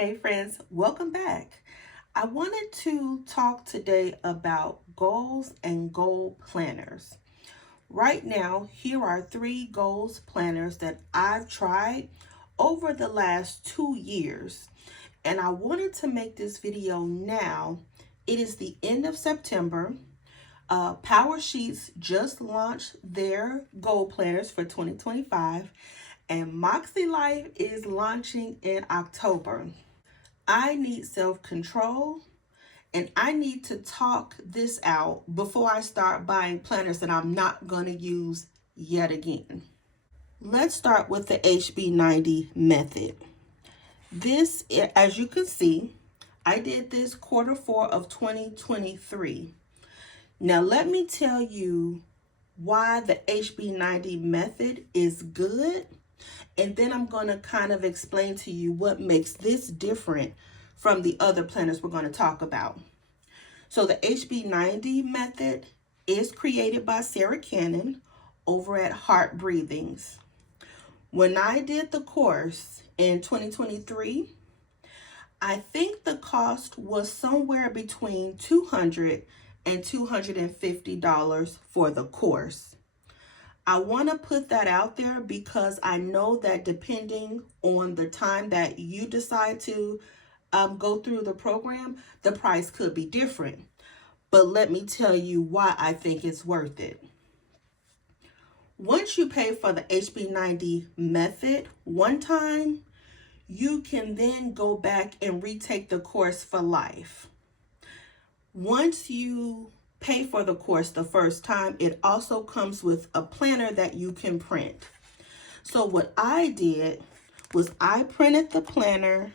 Hey friends, welcome back. I wanted to talk today about goals and goal planners. Right now, here are 3 goals planners that I've tried over the last 2 years. And I wanted to make this video now. It is the end of September. Powersheets just launched their goal planners for 2025, and MakseLife is launching in October. I need self-control, and I need to talk this out before I start buying planners that I'm not going to use yet again. Let's start with the HB90 method. This, as you can see, I did this Q4 of 2023. Now let me tell you why the HB90 method is good, and then I'm going to kind of explain to you what makes this different from the other planners we're going to talk about. So the HB90 method is created by Sarra Cannon over at Heart Breathings. When I did the course in 2023, I think the cost was somewhere between $200 and $250 for the course. I want to put that out there because I know that depending on the time that you decide to go through the program, the price could be different. But let me tell you why I think it's worth it. Once you pay for the HB90 method one time, you can then go back and retake the course for life. Once you pay for the course the first time, it also comes with a planner that you can print. So what I did was I printed the planner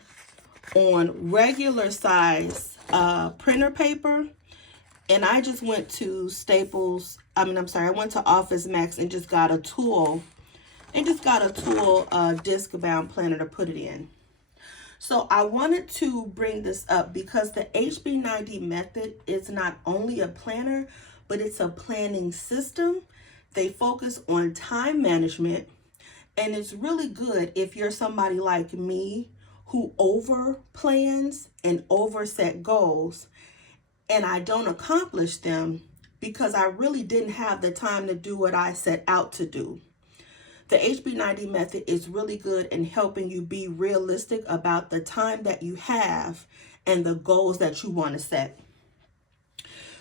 on regular size printer paper, and I just went to I went to Office Max and just got a tool disc bound planner to put it in. So I wanted to bring this up because the HB90 method is not only a planner, but it's a planning system. They focus on time management, and it's really good if you're somebody like me who over plans and overset goals, and I don't accomplish them because I really didn't have the time to do what I set out to do. The HB90 method is really good in helping you be realistic about the time that you have and the goals that you want to set.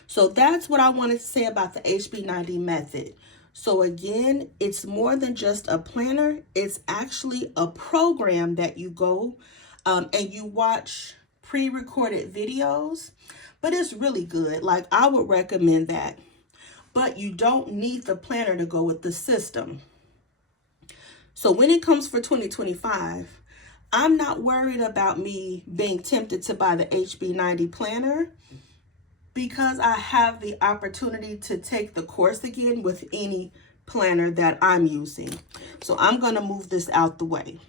So that's what I wanted to say about the HB90 method. So again, it's more than just a planner. It's actually a program that you go and you watch pre-recorded videos, but it's really good. Like, I would recommend that. But you don't need the planner to go with the system. So when it comes for 2025, I'm not worried about me being tempted to buy the HB90 planner because I have the opportunity to take the course again with any planner that I'm using. So I'm going to move this out the way.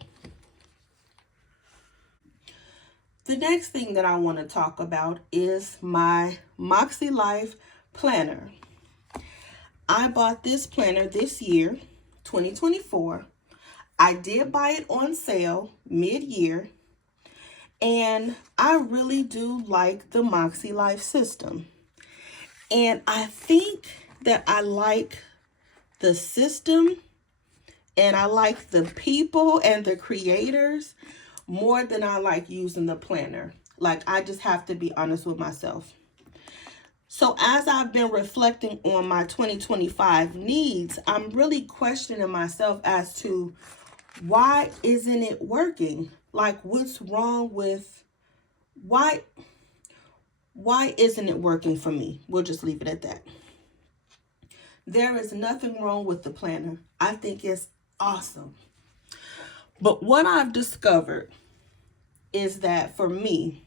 The next thing that I want to talk about is my MakseLife planner. I bought this planner this year, 2024. I did buy it on sale mid-year, and I really do like the MakseLife system. And I think that I like the system and I like the people and the creators more than I like using the planner. Like, I just have to be honest with myself. So as I've been reflecting on my 2025 needs, I'm really questioning myself as to why isn't it working? Like, what's wrong with, why isn't it working for me? We'll just leave it at that. There is nothing wrong with the planner. I think it's awesome. But what I've discovered is that for me,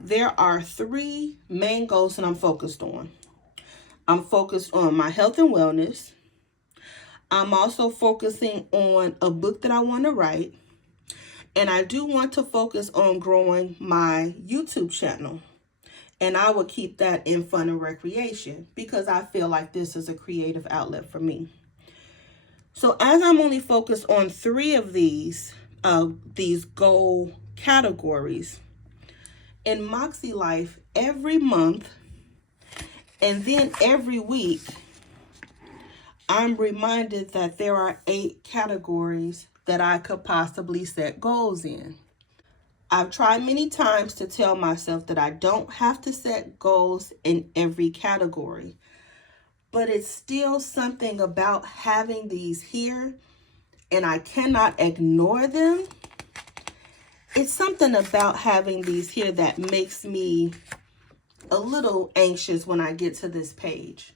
there are 3 main goals that I'm focused on. I'm focused on my health and wellness. I'm also focusing on a book that I want to write. And I do want to focus on growing my YouTube channel. And I will keep that in fun and recreation because I feel like this is a creative outlet for me. So as I'm only focused on 3 of these goal categories in MakseLife every month, and then every week I'm reminded that there are 8 categories that I could possibly set goals in. I've tried many times to tell myself that I don't have to set goals in every category, but it's still something about having these here, and I cannot ignore them. It's something about having these here that makes me a little anxious when I get to this page.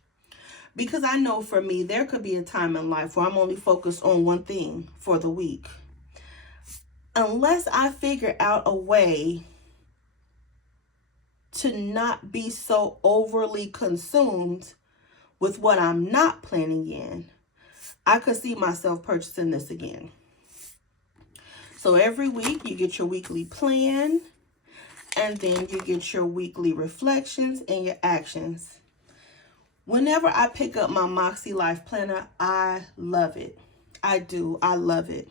Because I know for me, there could be a time in life where I'm only focused on one thing for the week. Unless I figure out a way to not be so overly consumed with what I'm not planning in, I could see myself purchasing this again. So every week you get your weekly plan, and then you get your weekly reflections and your actions. Whenever I pick up my MakseLife planner, I love it. I do. I love it.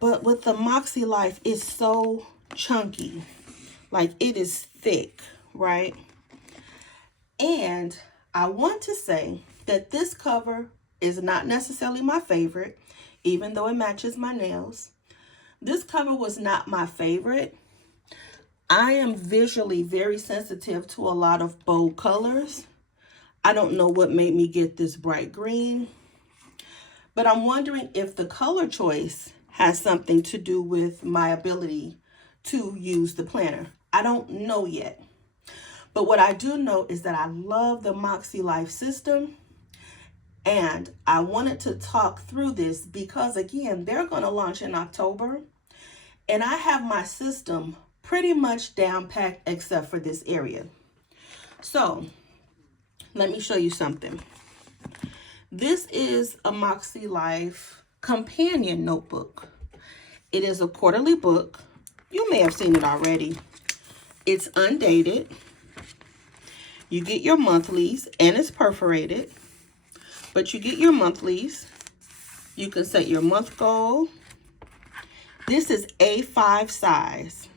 But with the MakseLife, it's so chunky. Like, it is thick, right? And I want to say that this cover is not necessarily my favorite, even though it matches my nails. This cover was not my favorite. I am visually very sensitive to a lot of bold colors. I don't know what made me get this bright green, but I'm wondering if the color choice has something to do with my ability to use the planner. I don't know yet. But what I do know is that I love the MakseLife system, and I wanted to talk through this because, again, they're going to launch in October, and I have my system pretty much down packed except for this area. So let me show you something. This is a MakseLife companion notebook. It is a quarterly book. You may have seen it already. It's undated. You get your monthlies, and it's perforated, but you get your monthlies. You can set your month goal. This is A5 size.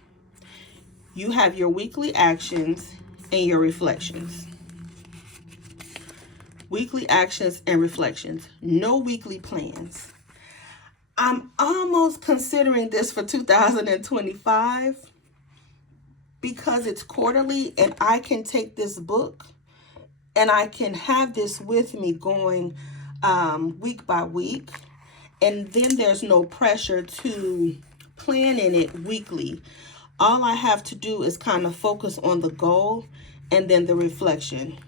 You have your weekly actions and your reflections. Weekly actions and reflections. No weekly plans. I'm almost considering this for 2025 because it's quarterly, and I can take this book and I can have this with me going week by week. And then there's no pressure to plan in it weekly. All I have to do is kind of focus on the goal and then the reflection.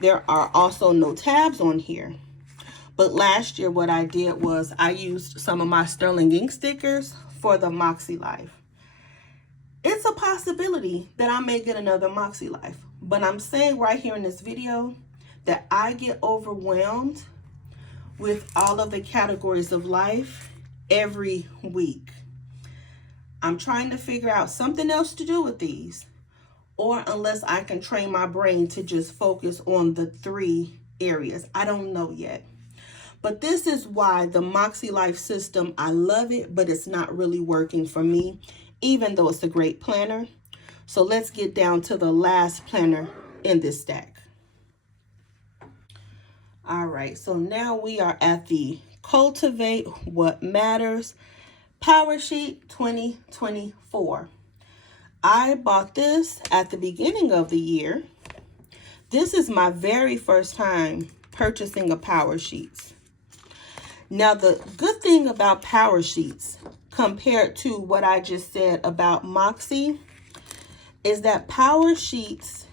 There are also no tabs on here. But last year what I did was I used some of my sterling ink stickers for the MakseLife. It's a possibility that I may get another MakseLife. But I'm saying right here in this video that I get overwhelmed with all of the categories of life every week. I'm trying to figure out something else to do with these, or unless I can train my brain to just focus on the 3 areas. I don't know yet. But this is why the MakseLife system, I love it, but it's not really working for me, even though it's a great planner. So let's get down to the last planner in this stack. All right, so now we are at the Cultivate What Matters Powersheet 2024. I bought this at the beginning of the year. This is my very first time purchasing a Powersheets. Now, the good thing about Powersheets compared to what I just said about Moxie is that Powersheets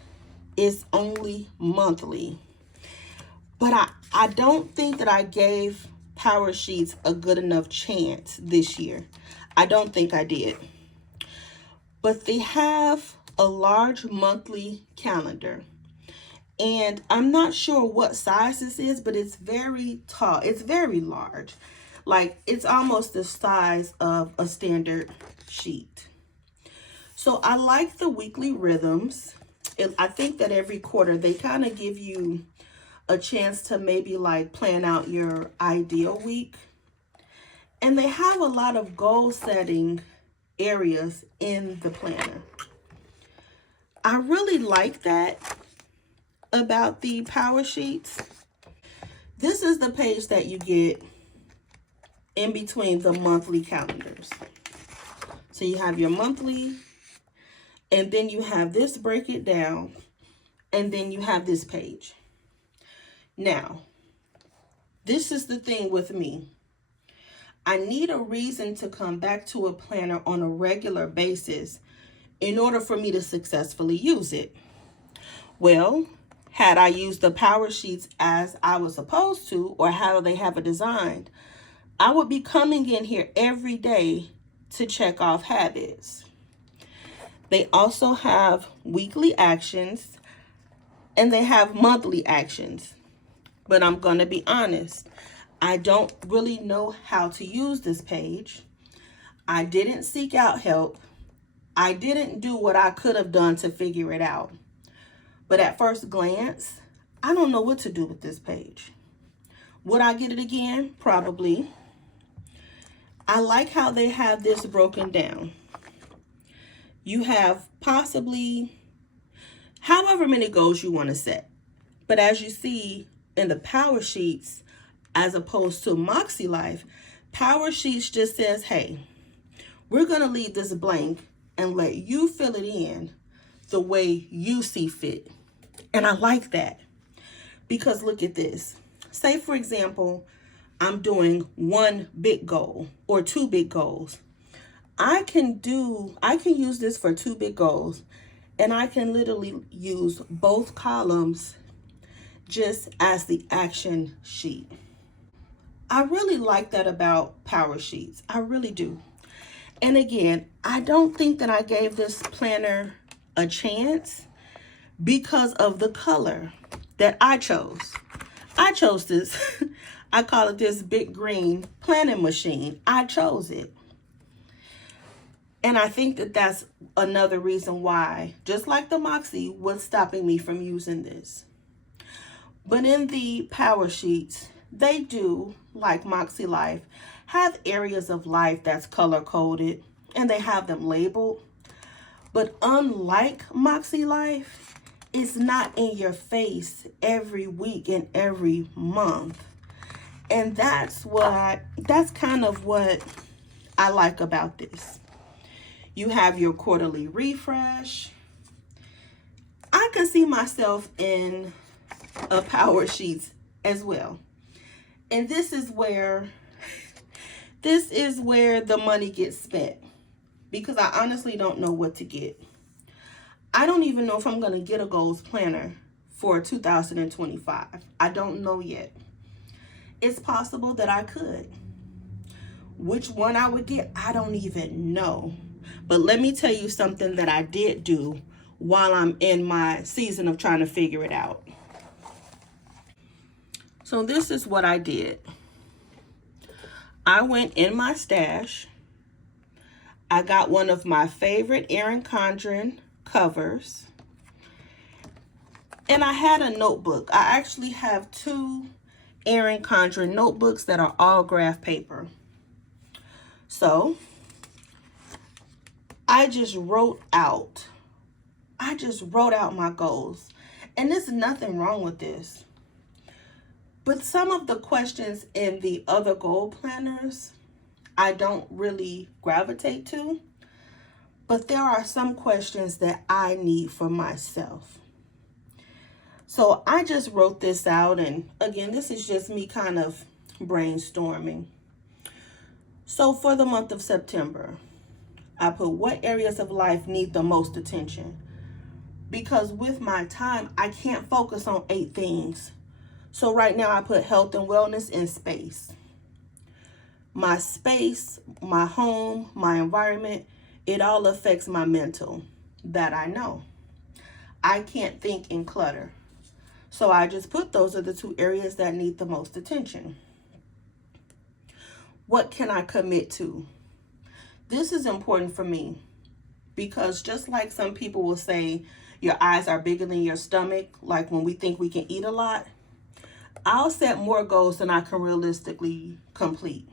is only monthly. But I don't think that I gave Powersheets a good enough chance this year. I don't think I did. But they have a large monthly calendar. And I'm not sure what size this is, but it's very tall. It's very large. Like, it's almost the size of a standard sheet. So I like the weekly rhythms. I think that every quarter they kind of give you a chance to maybe like plan out your ideal week. And they have a lot of goal setting areas in the planner. I really like that about the power sheets. This is the page that you get in between the monthly calendars. So you have your monthly, and then you have this break it down, and then you have this page. Now, this is the thing with me. I need a reason to come back to a planner on a regular basis in order for me to successfully use it. Well, had I used the power sheets as I was supposed to, or how they have it designed, I would be coming in here every day to check off habits. They also have weekly actions and they have monthly actions. But I'm going to be honest, I don't really know how to use this page. I didn't seek out help. I didn't do what I could have done to figure it out. But at first glance, I don't know what to do with this page. Would I get it again? Probably. I like how they have this broken down. You have possibly however many goals you want to set. But as you see in the power sheets, as opposed to MakseLife, power sheets just says, hey, we're going to leave this blank and let you fill it in the way you see fit. And I like that because look at this. Say, for example, I'm doing one big goal or two big goals. I can use this for two big goals, and I can literally use both columns just as the action sheet. I really like that about power sheets. I really do. And again, I don't think that I gave this planner a chance because of the color that I chose. I chose this. I call it this big green planning machine. I chose it. And I think that that's another reason why, just like the Moxie, was stopping me from using this. But in the power sheets, they do, like MakseLife, have areas of life that's color-coded, and they have them labeled. But unlike MakseLife, it's not in your face every week and every month. And that's kind of what I like about this. You have your quarterly refresh. I can see myself in a power sheets as well. And this is where the money gets spent, because I honestly don't know what to get. I don't even know if I'm going to get a goals planner for 2025. I don't know yet. It's possible that I could. Which one I would get, I don't even know. But let me tell you something that I did do while I'm in my season of trying to figure it out. So this is what I did. I went in my stash. I got one of my favorite Erin Condren covers. And I had a notebook. I actually have two Erin Condren notebooks that are all graph paper. So I just wrote out my goals. And there's nothing wrong with this. But some of the questions in the other goal planners, I don't really gravitate to. But there are some questions that I need for myself. So I just wrote this out. And again, this is just me kind of brainstorming. So for the month of September, I put what areas of life need the most attention. Because with my time, I can't focus on 8 things. So right now I put health and wellness in space. My space, my home, my environment, it all affects my mental. That I know. I can't think in clutter. So I just put those are the 2 areas that need the most attention. What can I commit to? This is important for me because just like some people will say, your eyes are bigger than your stomach, like when we think we can eat a lot, I'll set more goals than I can realistically complete.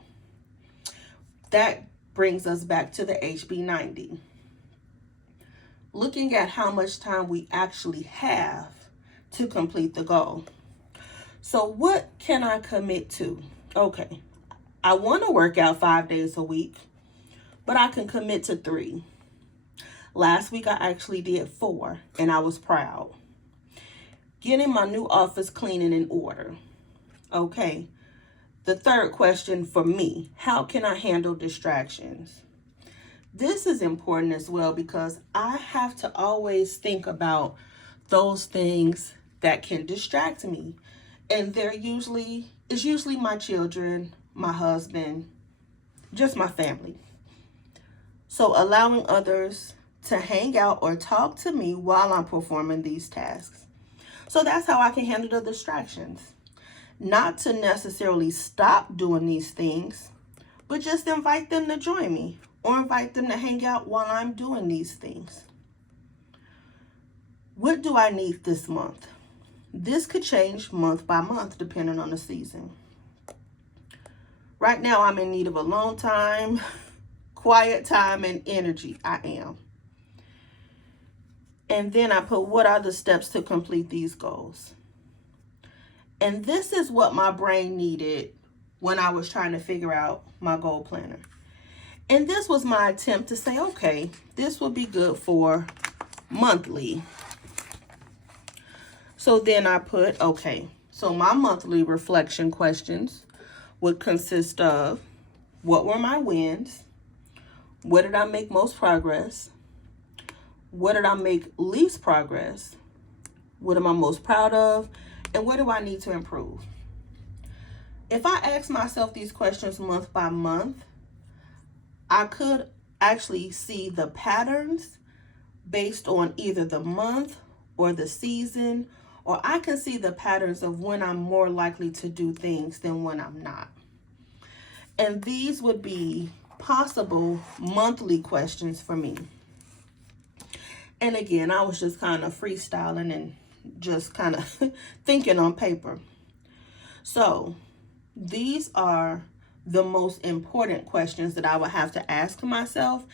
That brings us back to the HB90. Looking at how much time we actually have to complete the goal. So what can I commit to? Okay, I want to work out 5 days a week, but I can commit to 3. Last week I actually did 4, and I was proud. Getting my new office clean and in order. Okay, the third question for me, how can I handle distractions? This is important as well because I have to always think about those things that can distract me. And it's usually my children, my husband, just my family. So allowing others to hang out or talk to me while I'm performing these tasks. So that's how I can handle the distractions. Not to necessarily stop doing these things, but just invite them to join me or invite them to hang out while I'm doing these things. What do I need this month? This could change month by month depending on the season. Right now I'm in need of alone time, quiet time, and energy. I am. And then I put, what are the steps to complete these goals? And this is what my brain needed when I was trying to figure out my goal planner. And this was my attempt to say, okay, this will be good for monthly. So then I put, okay, so my monthly reflection questions would consist of, what were my wins? Where did I make most progress? Where did I make least progress? What am I most proud of? And where do I need to improve? If I ask myself these questions month by month, I could actually see the patterns based on either the month or the season, or I can see the patterns of when I'm more likely to do things than when I'm not. And these would be possible monthly questions for me. And again, I was just kind of freestyling and just kind of thinking on paper. So these are the most important questions that I would have to ask myself.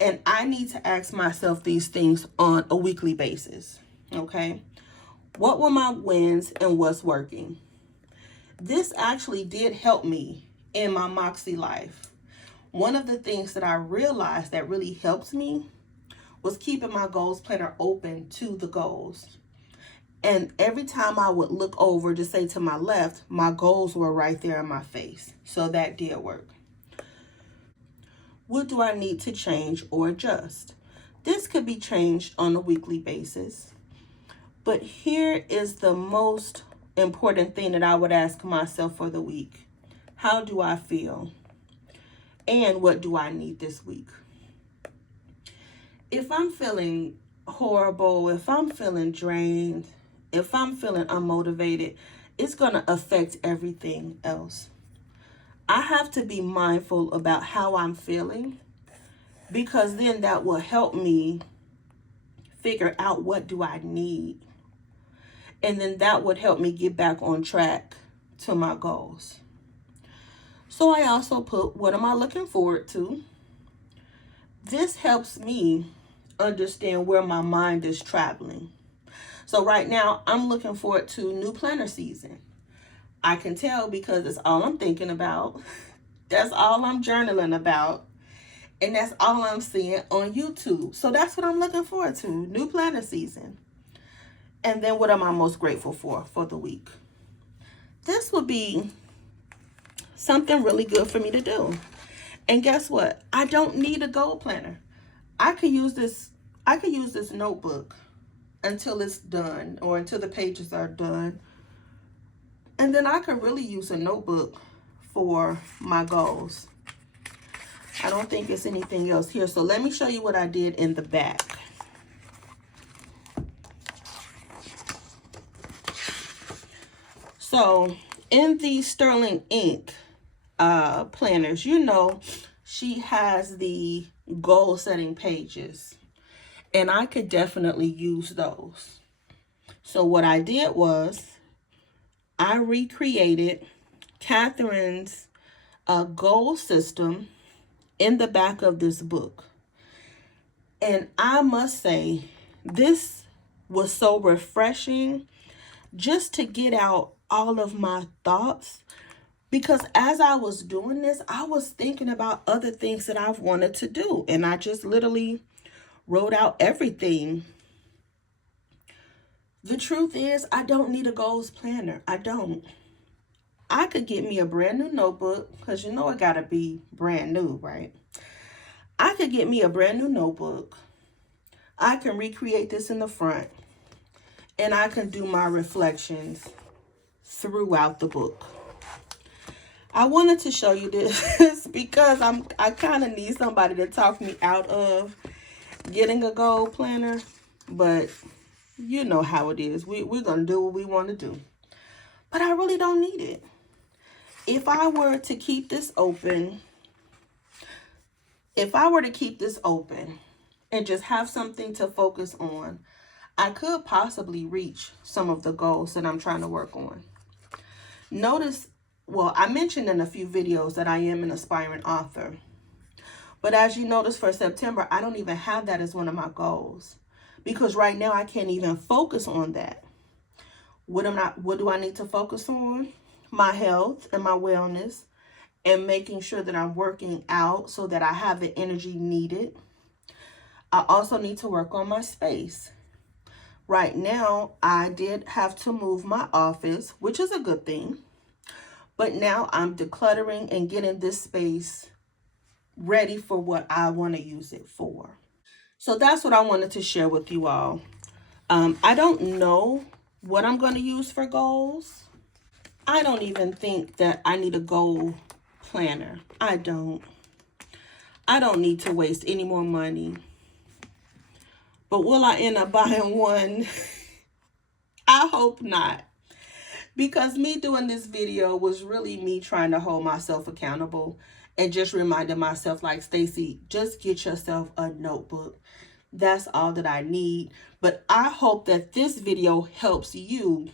And I need to ask myself these things on a weekly basis. Okay. What were my wins and what's working? This actually did help me in my MakseLife. One of the things that I realized that really helps me was keeping my goals planner open to the goals. And every time I would look over to say to my left, my goals were right there in my face. So that did work. What do I need to change or adjust? This could be changed on a weekly basis. But here is the most important thing that I would ask myself for the week. How do I feel? And what do I need this week? If I'm feeling horrible, if I'm feeling drained, if I'm feeling unmotivated, it's going to affect everything else. I have to be mindful about how I'm feeling, because then that will help me figure out what do I need. And then that would help me get back on track to my goals. So I also put, what am I looking forward to? This helps me understand where my mind is traveling. So right now I'm looking forward to new planner season. I can tell because it's all I'm thinking about. That's all I'm journaling about. And that's all I'm seeing on YouTube. So that's what I'm looking forward to, new planner season. And then what am I most grateful for the week? This would be something really good for me to do. And guess what? I don't need a goal planner. I could use this notebook until it's done, or until the pages are done. And then I could really use a notebook for my goals. I don't think it's anything else here. So let me show you what I did in the back. So in the Sterling ink planners, you know, she has the goal setting pages, and I could definitely use those. So what I did was I recreated Catherine's goal system in the back of this book. And I must say, this was so refreshing just to get out all of my thoughts, because as I was doing this, I was thinking about other things that I've wanted to do, and I just literally wrote out everything. The truth is, I don't need a goals planner. I don't. I could get me a brand new notebook, because you know it gotta be brand new, right? I could get me a brand new notebook. I can recreate this in the front, and I can do my reflections throughout the book. I wanted to show you this because I kind of need somebody to talk me out of getting a goal planner, but you know how it is. We're going to do what we want to do. But I really don't need it. If I were to keep this open, and just have something to focus on, I could possibly reach some of the goals that I'm trying to work on. Notice, well, I mentioned in a few videos that I am an aspiring author. But as you notice, for September, I don't even have that as one of my goals, because right now I can't even focus on that. What do I need to focus on? My health and my wellness, and making sure that I'm working out so that I have the energy needed. I also need to work on my space. Right now, I did have to move my office, which is a good thing. But now I'm decluttering and getting this space ready for what I want to use it for. So that's what I wanted to share with you all. I don't know what I'm going to use for goals. I don't even think that I need a goal planner. I don't need to waste any more money. But will I end up buying one? I hope not. Because me doing this video was really me trying to hold myself accountable and just reminding myself, like, Stacy, just get yourself a notebook. That's all that I need. But I hope that this video helps you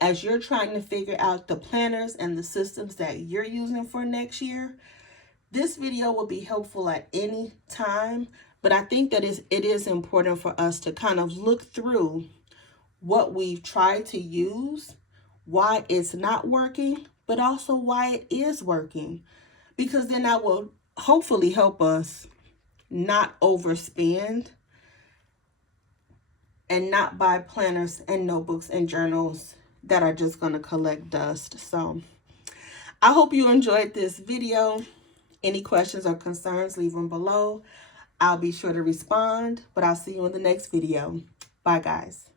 as you're trying to figure out the planners and the systems that you're using for next year. This video will be helpful at any time, but I think that it is important for us to kind of look through what we've tried to use, why it's not working, but also why it is working, because then that will hopefully help us not overspend and not buy planners and notebooks and journals that are just going to collect dust. So I hope you enjoyed this video. Any questions or concerns, leave them below. I'll be sure to respond, but I'll see you in the next video. Bye, guys.